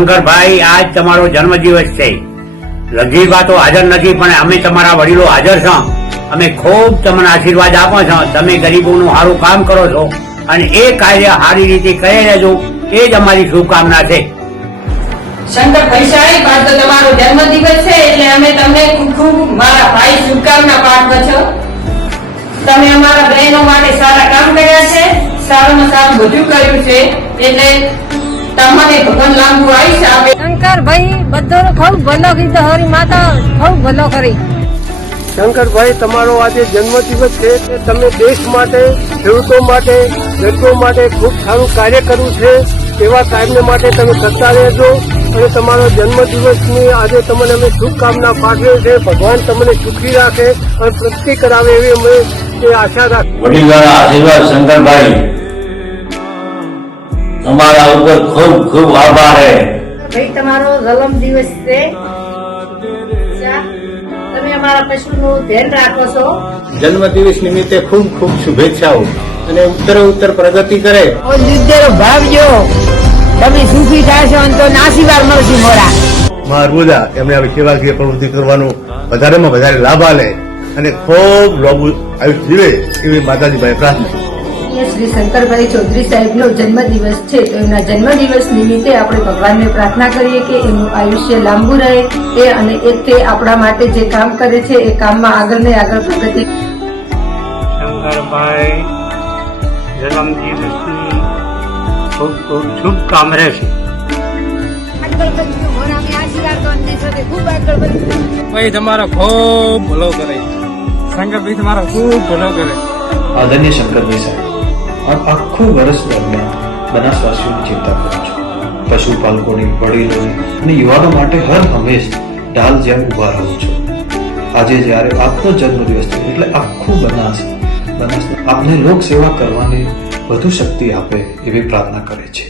શંકરભાઈ, આજ તમારો જન્મદિવસ છે. રઘીબા તો હાજર નથી, પણ અમે તમારા વડીલો હાજર છો. અમે ખૂબ તમને આશીર્વાદ આપો છો. તમે ગરીબોનું સારું કામ કરો છો અને એ કાર્ય સારી રીતે કરી લેજો, એ જ અમારી શુભકામના છે. શંકરભાઈ સાહેબ, આજ તો તમારો જન્મદિવસ છે એટલે અમે તમને ખૂબ ખૂબ મારા ભાઈ શુભકામના પાઠવો છો. તમે અમારા બહેનો માટે સારા કામ કર્યા છે, સારું બધું કર્યું છે, એટલે તમને ભગવાન લાંબુ આયુષ્ય આપે. શંકરભાઈ બધાનો ખૂબ ભલો કીધો, હરી માતા ખૂબ ભલો કરી. શંકરભાઈ, તમારો આજે જન્મદિવસ છે. તમે દેશ માટે, ખેડૂતો માટે, ગરીબો માટે ખૂબ સારું કાર્ય કર્યું છે. એવા કાર્ય માટે તમે કરતા રહેજો અને તમારો જન્મદિવસની આજે તમને અમે શુભકામના પાઠવીએ છીએ. ભગવાન તમને સુખી રાખે અને પ્રગતિ કરાવે એવી અમે આશા રાખીએ. વડીલોના આશીર્વાદ શંકરભાઈ, તમારા ઉપર ખૂબ ખૂબ આભાર છે. ભાઈ, તમારો જન્મ દિવસ છે. તમે અમારા પશુનું ધ્યાન રાખો છો. જન્મદિવસ નિમિત્તે ખૂબ ખૂબ શુભેચ્છાઓ અને ઉત્તર પ્રગતિ કરે. ભાવજો, તમે સુખી થશો અને તો આશીર્વાદ મળશે મોરા. નર્મદા એમને આવી સેવાકીય પ્રવૃત્તિ કરવાનો વધારેમાં વધારે લાભ આલે અને ખૂબ લાંબુ આયુષ્ય જીવે એવી માતાજીભાઈ પ્રાર્થના. શ્રી શંકરભાઈ ચૌધરી સાહેબનો જન્મદિવસ છે, તો એમના જન્મદિવસ નિમિત્તે આપણે ભગવાનને પ્રાર્થના કરીએ કે એનું આયુષ્ય લાંબુ રહે અને તે આપણા માટે જે કામ કરે છે એ કામમાં આગળ ને આગળ પ્રગતિ. શંકરભાઈ જન્મદિવસની ખૂબ ખૂબ શુભકામ રહેશે. ભાઈ તમારો ખૂબ ભલો કરે. શંકરભાઈ તમારો ખૂબ ભલો કરે. આદરણીય શંકરભાઈ સાહેબ, આપ આખું વર્ષ દરમિયાન બનાસવાસીઓની ચિંતા કરો છો. પશુપાલકોની, વડીલોની અને યુવાનો માટે હર હંમેશ ઢાલ જેમ ઉભા રહો છો. આજે જ્યારે આપનો જન્મદિવસ છે એટલે આખું બનાસ આપને લોક સેવા કરવાની વધુ શક્તિ આપે એવી પ્રાર્થના કરે છે.